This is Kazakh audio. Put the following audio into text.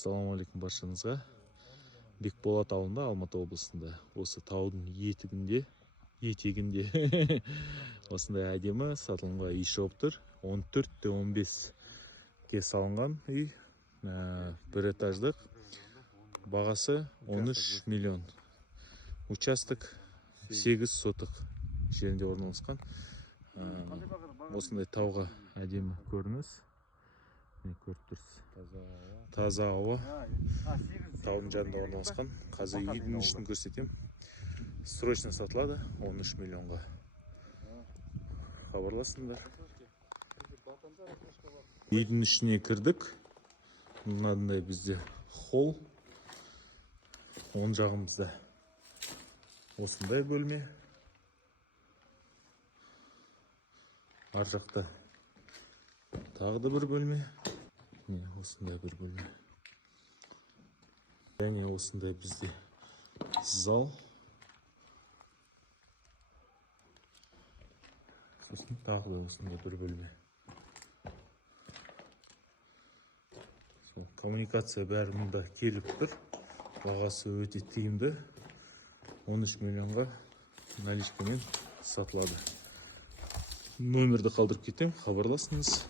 Ассалаумағалейкум баршаңызға. Бекболат ауылында, Алматы облысында, осы таудың етегінде осындай әдемі сатылымға үй шығып тұр. 14-15-ке салынған үй, бір этаждық, бағасы 13 миллион. Участок 8 сотық жерінде орналасқан. Осындай тауға әдемі көрініс. Көріп тұрсыз. Таза ауа. Таудың жанында орналасқан. Қазір үйдің ішін көрсетем. Срочно сатылады 13 миллионға. Хабарласыңдар. Үйдің ішіне кірдік. Мынандай бізде холл. Оң жағымызда осындай бөлме. Ар жақта тағы да бір бөлме. Осындай бір бөлме. Және осындай бізде зал. Сосын тағы да осындай бір бөлме. Коммуникация бәрі мұнда келіп тұр. Бағасы өте тиімді. 13 миллионға наличкамен сатылады. Номерді қалдырып кетем, хабарласыңыз.